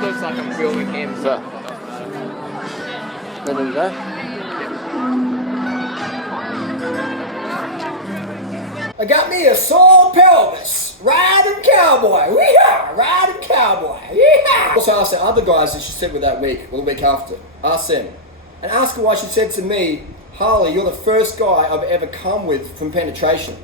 just looks like I'm filming him. So. There we go. I got me a sore pelvis, riding cowboy, weehaw, riding cowboy, yeehaw. Also asked the other guys that she said with that week, or the week after, ask them. And ask her why she said to me, Harley, you're the first guy I've ever come with from penetration.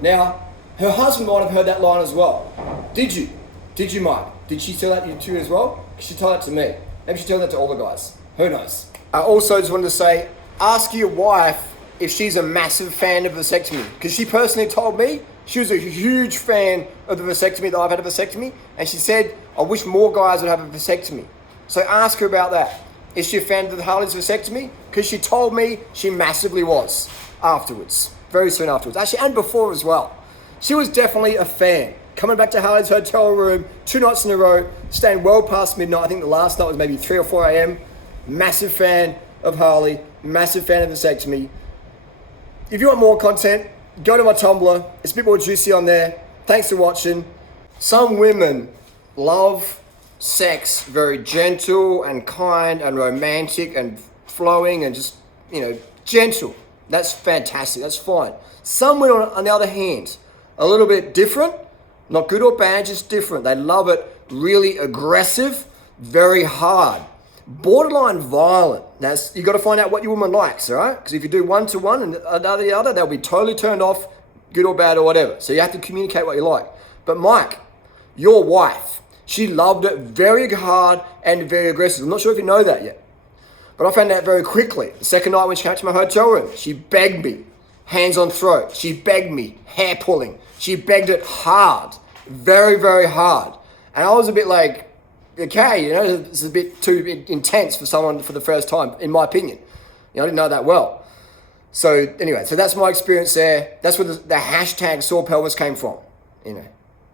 Now, her husband might have heard that line as well. Did you? Did you, Mike? Did she tell that to you as well? She told that to me. Maybe she told that to all the guys. Who knows? I also just wanted to say, ask your wife if she's a massive fan of vasectomy. Because she personally told me she was a huge fan of the vasectomy, that I've had a vasectomy. And she said, I wish more guys would have a vasectomy. So ask her about that. Is she a fan of Harley's vasectomy? Because she told me she massively was afterwards. Very soon afterwards. Actually, and before as well. She was definitely a fan. Coming back to Harley's hotel room 2 nights in a row, staying well past midnight. I think the last night was maybe 3 or 4 a.m. Massive fan of Harley. Massive fan of vasectomy. If you want more content, go to my Tumblr. It's a bit more juicy on there. Thanks for watching. Some women love sex very gentle and kind and romantic and flowing and just, gentle. That's fantastic. That's fine. Some women, on the other hand, a little bit different. Not good or bad, just different. They love it really aggressive, very hard. Borderline violent. Now, you got to find out what your woman likes, all right? Because if you do one to one and the other, they'll be totally turned off, good or bad or whatever. So you have to communicate what you like. But Mike, your wife, she loved it very hard and very aggressive. I'm not sure if you know that yet. But I found out very quickly. The second night when she came to my hotel room, she begged me, hands on throat. She begged me, hair pulling. She begged it hard, very, very hard. And I was a bit like, okay, it's a bit too intense for someone for the first time, in my opinion. I didn't know that well. So anyway, so that's my experience there. That's where the hashtag sore pelvis came from.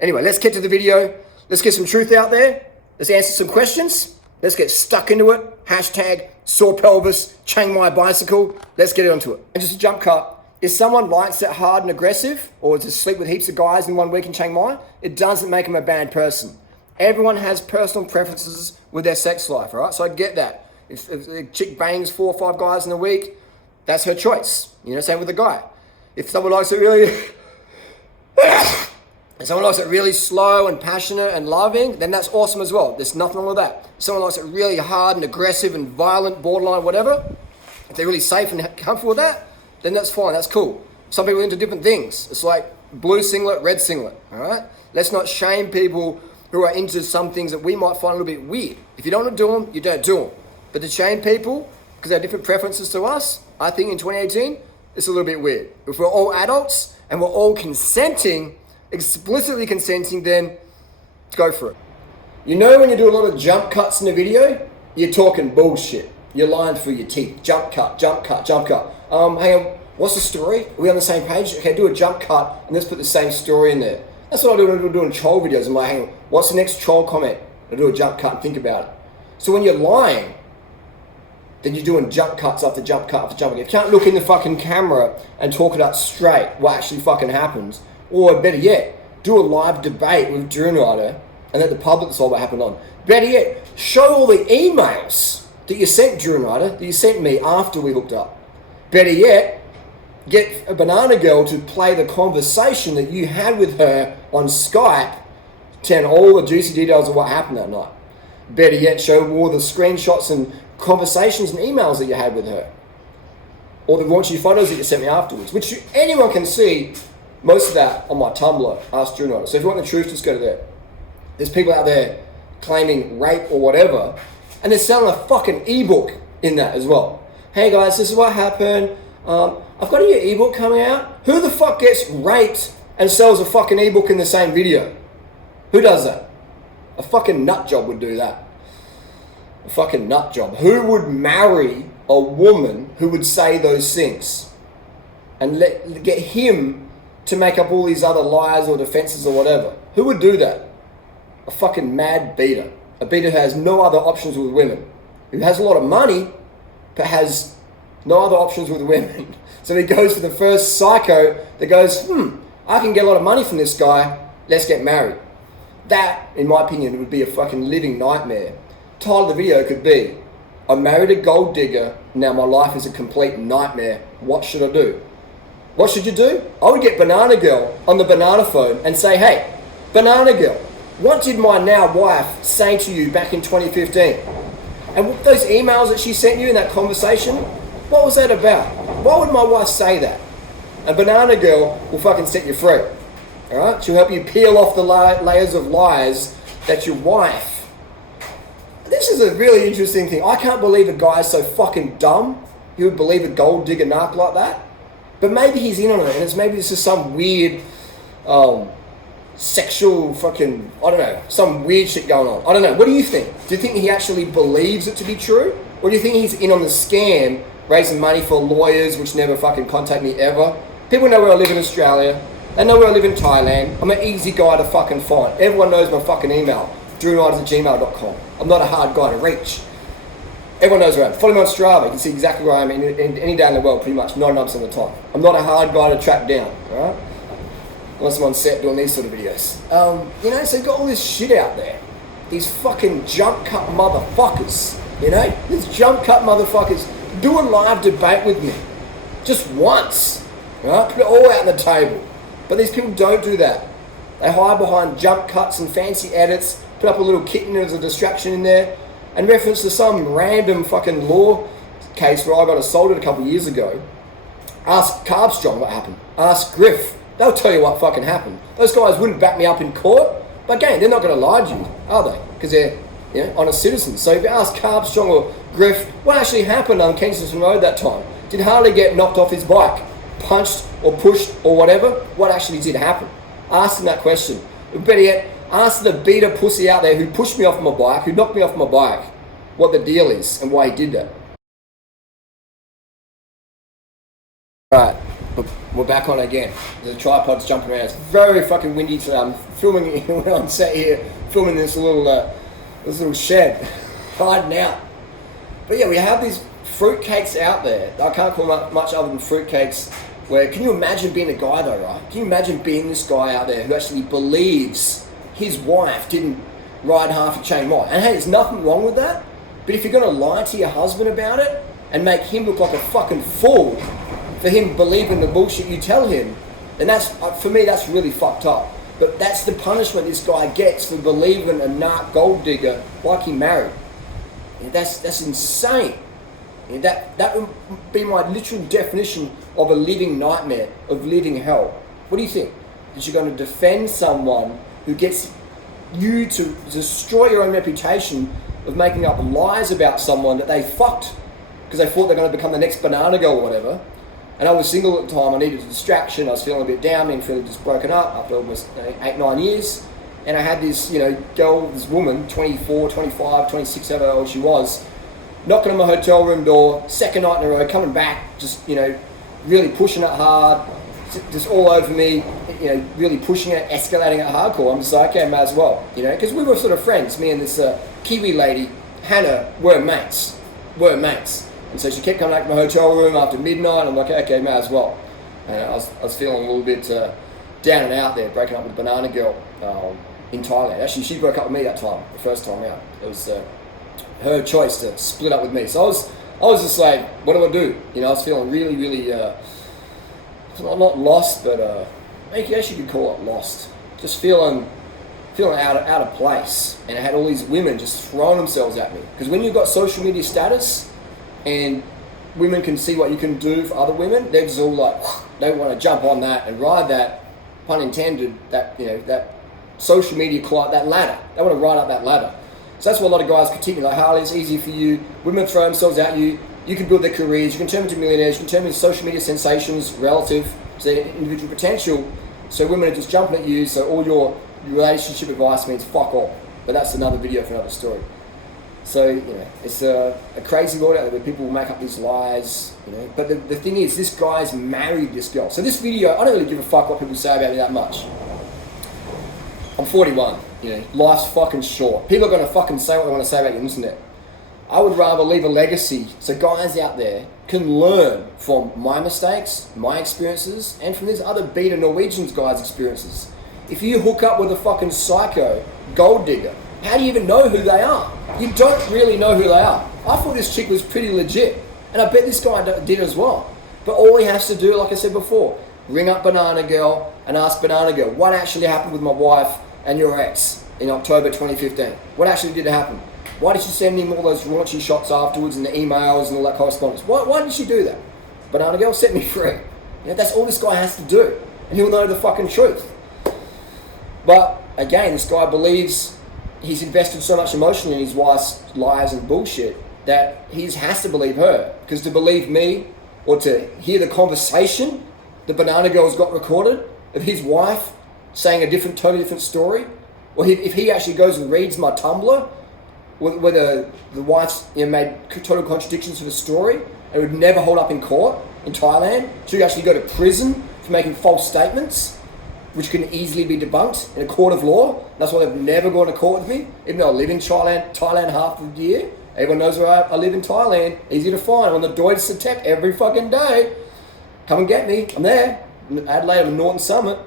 Anyway, let's get to the video. Let's get some truth out there. Let's answer some questions. Let's get stuck into it. Hashtag sore pelvis, Chiang Mai bicycle. Let's get onto it. And just a jump cut. If someone likes it hard and aggressive, or to sleep with heaps of guys in 1 week in Chiang Mai, it doesn't make them a bad person. Everyone has personal preferences with their sex life, all right? So I get that. If a chick bangs 4 or 5 guys in a week, that's her choice. Same with a guy. If someone likes it really slow and passionate and loving, then that's awesome as well. There's nothing wrong with that. If someone likes it really hard and aggressive and violent, borderline, whatever, if they're really safe and comfortable with that, then that's fine, that's cool. Some people are into different things. It's like blue singlet, red singlet, all right? Let's not shame people who are into some things that we might find a little bit weird. If you don't want to do them, you don't do them. But to shame people because they have different preferences to us, I think in 2018, it's a little bit weird. If we're all adults and we're all consenting, explicitly consenting, then go for it. When you do a lot of jump cuts in a video, you're talking bullshit. You're lying through your teeth. Jump cut, jump cut, jump cut. Hang on, what's the story? Are we on the same page? Okay, do a jump cut and let's put the same story in there. That's what I do when I'm doing troll videos. I'm like, hang on, what's the next troll comment? I do a jump cut and think about it. So when you're lying, then you're doing jump cuts after jump cut after jump cut. You can't look in the fucking camera and talk it out straight what actually fucking happens. Or better yet, do a live debate with Durianrider and let the public decide what happened on. Better yet, show all the emails that you sent Durianrider, that you sent me after we hooked up. Better yet, get a banana girl to play the conversation that you had with her on Skype, telling all the juicy details of what happened that night. Better yet, show all the screenshots and conversations and emails that you had with her. Or the raunchy photos that you sent me afterwards, which anyone can see. Most of that on my Tumblr, Ask Durianrider. So if you want the truth, just go to there. There's people out there claiming rape or whatever, and they're selling a fucking ebook in that as well. Hey guys, this is what happened. I've got a new ebook coming out. Who the fuck gets raped and sells a fucking ebook in the same video? Who does that? A fucking nut job would do that. A fucking nut job. Who would marry a woman who would say those things and get him to make up all these other lies or defenses or whatever? Who would do that? A fucking mad beater. A beater who has no other options with women. Who has a lot of money, but has no other options with women. So he goes for the first psycho that goes, I can get a lot of money from this guy, let's get married. That, in my opinion, would be a fucking living nightmare. Title of the video could be, I married a gold digger, now my life is a complete nightmare. What should I do? What should you do? I would get Banana Girl on the banana phone and say, hey, Banana Girl, what did my now wife say to you back in 2015? And those emails that she sent you in that conversation, what was that about? Why would my wife say that? And Banana Girl will fucking set you free. Alright? She'll help you peel off the layers of lies that your wife... This is a really interesting thing. I can't believe a guy is so fucking dumb he would believe a gold digger narc like that. But maybe he's in on it, and maybe this is some weird sexual fucking, I don't know, some weird shit going on. I don't know. What do you think? Do you think he actually believes it to be true? Or do you think he's in on the scam, raising money for lawyers which never fucking contact me ever? People know where I live in Australia. They know where I live in Thailand. I'm an easy guy to fucking find. Everyone knows my fucking email, Durianrider@gmail.com. I'm not a hard guy to reach. Everyone knows where I am. Follow me on Strava. You can see exactly where I am in any day in the world, pretty much 99% of the time. I'm not a hard guy to track down, alright? Unless I'm on set doing these sort of videos. You know, so you've got all this shit out there. These fucking jump cut motherfuckers, you know? These jump cut motherfuckers do a live debate with me. Just once, right? Put it all out on the table. But these people don't do that. They hide behind jump cuts and fancy edits, put up a little kitten as a distraction in there, and reference to some random fucking law case where I got assaulted a couple of years ago. Ask Carbstrong what happened. Ask Griff. They'll tell you what fucking happened. Those guys wouldn't back me up in court, but again, they're not going to lie to you, are they? Because they're, you know, honest citizens. So if you ask Carbstrong or Griff, what actually happened on Kingston Road that time? Did Harley get knocked off his bike, punched or pushed or whatever? What actually did happen? Ask them that question. Better yet, ask the beater pussy out there who pushed me off my bike, who knocked me off my bike, what the deal is and why he did that. Right. We're back on again. The tripod's jumping around. It's very fucking windy today. I'm filming it when I'm sat here, filming this little shed, hiding out. But yeah, we have these fruitcakes out there. I can't call them much other than fruitcakes. Where, can you imagine being a guy though, right? Can you imagine being this guy out there who actually believes his wife didn't ride half a chain ride? And hey, there's nothing wrong with that. But if you're going to lie to your husband about it and make him look like a fucking fool for him believing the bullshit you tell him, then that's, for me, that's really fucked up. But that's the punishment this guy gets for believing a narc gold digger like he married. That's insane. That would be my literal definition of a living nightmare, of living hell. What do you think? That you're going to defend someone who gets you to destroy your own reputation of making up lies about someone that they fucked because they thought they're going to become the next Banana Girl or whatever. And I was single at the time. I needed a distraction. I was feeling a bit down, being feeling just broken up after almost 8-9 years. And I had this, girl, this woman, 24, 25, 26, however old she was, knocking on my hotel room door, second night in a row, coming back, just, really pushing it hard, just all over me, really pushing it, escalating it hardcore. I'm just like, okay, may as well, because we were sort of friends. Me and this Kiwi lady, Hannah, were mates. And so she kept coming back to my hotel room after midnight. I'm like, okay, may as well. And I was feeling a little bit down and out there, breaking up with Banana Girl in Thailand. Actually, she broke up with me that time, the first time out. It was her choice to split up with me. So I was just like, what do I do? I was feeling really, really, not lost, but I guess you could call it lost. Just feeling out of place. And I had all these women just throwing themselves at me. Because when you've got social media status and women can see what you can do for other women, they're just all like, they want to jump on that and ride that, pun intended, that social media climb, that ladder. They want to ride up that ladder. So that's what a lot of guys continue. Like, Harley, it's easy for you. Women throw themselves at you. You can build their careers. You can turn them into millionaires. You can turn them into social media sensations relative to their individual potential. So women are just jumping at you. So all your relationship advice means fuck off. But that's another video for another story. So, it's a crazy world out there where people will make up these lies, But the thing is, this guy's married this girl. So this video, I don't really give a fuck what people say about me that much. I'm 41, life's fucking short. People are going to fucking say what they want to say about you on the internet. I would rather leave a legacy so guys out there can learn from my mistakes, my experiences, and from this other beta Norwegian guy's experiences. if you hook up with a fucking psycho gold digger, how do you even know who they are? You don't really know who they are. I thought this chick was pretty legit, and I bet this guy did as well. But all he has to do, like I said before, ring up Banana Girl and ask Banana Girl, what actually happened with my wife and your ex in October 2015? What actually did happen? Why did she send him all those raunchy shots afterwards and the emails and all that correspondence? Why did she do that? Banana Girl, set me free. That's all this guy has to do, and he'll know the fucking truth. But again, this guy believes he's invested so much emotionally in his wife's lies and bullshit that he has to believe her. Because to believe me, or to hear the conversation that Banana Girl's got recorded of his wife saying a totally different story, or if he actually goes and reads my Tumblr, where the wife's made total contradictions to the story, and would never hold up in court in Thailand, she would actually go to prison for making false statements, which can easily be debunked in a court of law. That's why they've never gone to court with me, even though I live in Thailand half of the year. Everyone knows where I live in Thailand. Easy to find. I'm on the Deutsche Satep every fucking day. Come and get me. I'm there. In Adelaide, I'm in Norton Summit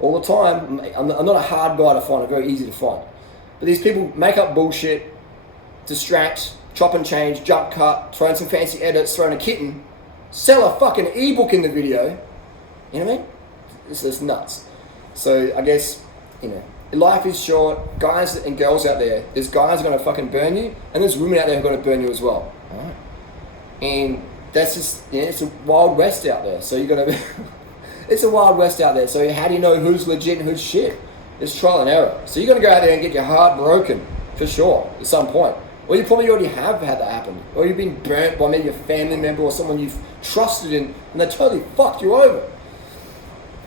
all the time. I'm not a hard guy to find. I'm very easy to find. But these people make up bullshit, distract, chop and change, jump cut, throw in some fancy edits, throw in a kitten, sell a fucking ebook in the video. You know what I mean? This is nuts. So I guess, life is short. Guys and girls out there, there's guys who are going to fucking burn you, and there's women out there who are going to burn you as well. Alright? And that's just, it's a wild west out there. So you got to, it's a wild west out there. So how do you know who's legit and who's shit? It's trial and error. So you're going to go out there and get your heart broken, for sure, at some point. Or you probably already have had that happen. Or you've been burnt by maybe a family member or someone you've trusted in, and they totally fucked you over.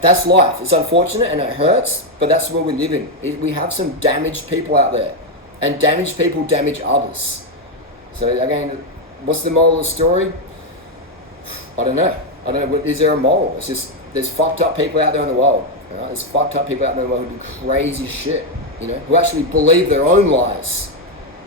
That's life. It's unfortunate and it hurts, but that's where we live in. We have some damaged people out there, and damaged people damage others. So again, what's the moral of the story? I don't know. Is there a moral? It's just, there's fucked up people out there in the world. Right? There's fucked up people out there in the world who do crazy shit, who actually believe their own lies.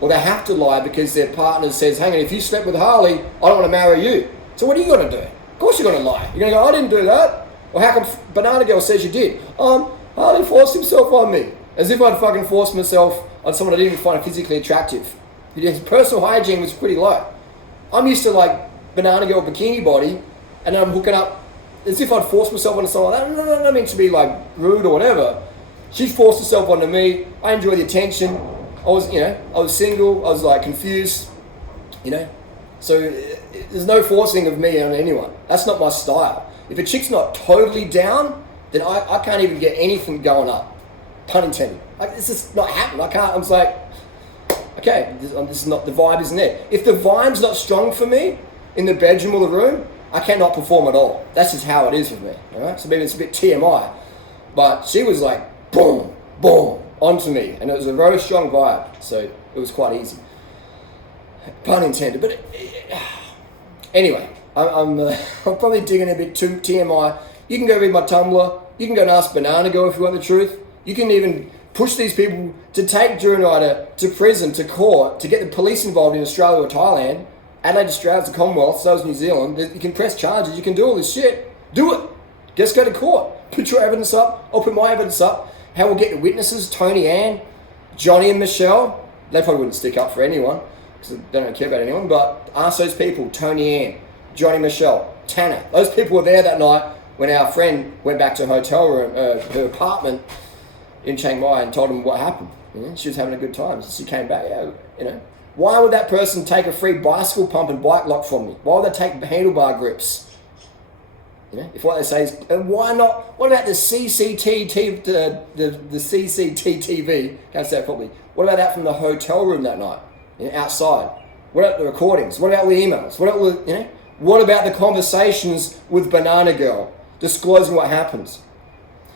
Or they have to lie because their partner says, hang on, if you slept with Harley, I don't want to marry you. So what are you going to do? Of course you're going to lie. You're going to go, I didn't do that. Or how come Banana Girl says you did? Harley forced himself on me. As if I'd fucking forced myself on someone I didn't even find physically attractive. His personal hygiene was pretty low. I'm used to Banana Girl bikini body, and then I'm hooking up as if I'd forced myself onto someone like that. No, I don't mean to be rude or whatever. She forced herself onto me. I enjoy the attention. I was single. I was confused. So there's no forcing of me on anyone. That's not my style. If a chick's not totally down, then I can't even get anything going up. Pun intended. It's just not happening. I'm just okay, this is not, the vibe isn't there. If the vibe's not strong for me in the bedroom or the room, I cannot perform at all. That's just how it is with me. All right? So maybe it's a bit TMI. But she was boom, boom, onto me. And it was a very strong vibe. So it was quite easy. Pun intended. But anyway. I'm probably digging a bit too TMI. You can go read my Tumblr. You can go and ask Banana Girl if you want the truth. You can even push these people to take Durianrider to prison, to court, to get the police involved in Australia or Thailand. Adelaide, Australia's the Commonwealth, so is New Zealand. You can press charges. You can do all this shit. Do it. Just go to court. Put your evidence up. I'll put my evidence up. How we'll get the witnesses, Tony Ann, Johnny and Michelle. They probably wouldn't stick up for anyone because they don't care about anyone, but ask those people, Tony Ann, Johnny, Michelle, Tanner. Those people were there that night when our friend went back to her hotel room, her apartment in Chiang Mai, and told him what happened. She was having a good time. So she came back. Why would that person take a free bicycle pump and bike lock from me? Why would they take handlebar grips? If what they say is, and why not? What about the CCTV? The CCTV? Can't say it properly. What about that from the hotel room that night, outside? What about the recordings? What about the emails? What about the conversations with Banana Girl disclosing what happens?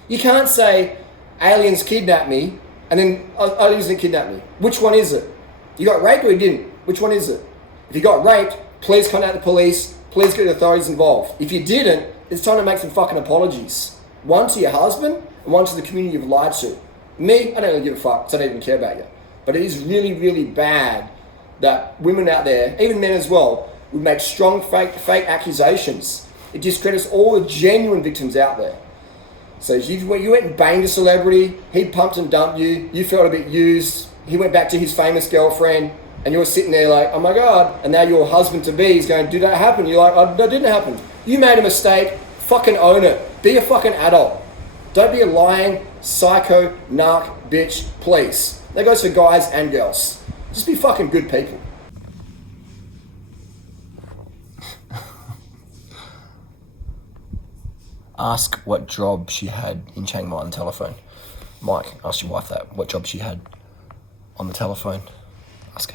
You can't say aliens kidnapped me and then aliens didn't kidnap me. Which one is it? You got raped or you didn't? Which one is it? If you got raped, please contact the police. Please get the authorities involved. If you didn't, it's time to make some fucking apologies. One to your husband and one to the community you've lied to. Me, I don't really give a fuck, so I don't even care about you. But it is really, really bad that women out there, even men as well, would make strong fake accusations. It discredits all the genuine victims out there. So you went and banged a celebrity, he pumped and dumped you, you felt a bit used, he went back to his famous girlfriend, and you're sitting there like, oh my God, and now your husband-to-be is going, did that happen? You're like, oh, that didn't happen. You made a mistake, fucking own it. Be a fucking adult. Don't be a lying, psycho, narc, bitch, please. That goes for guys and girls. Just be fucking good people. Ask what job she had in Chiang Mai on the telephone. Mike, ask your wife that, what job she had on the telephone. Ask her.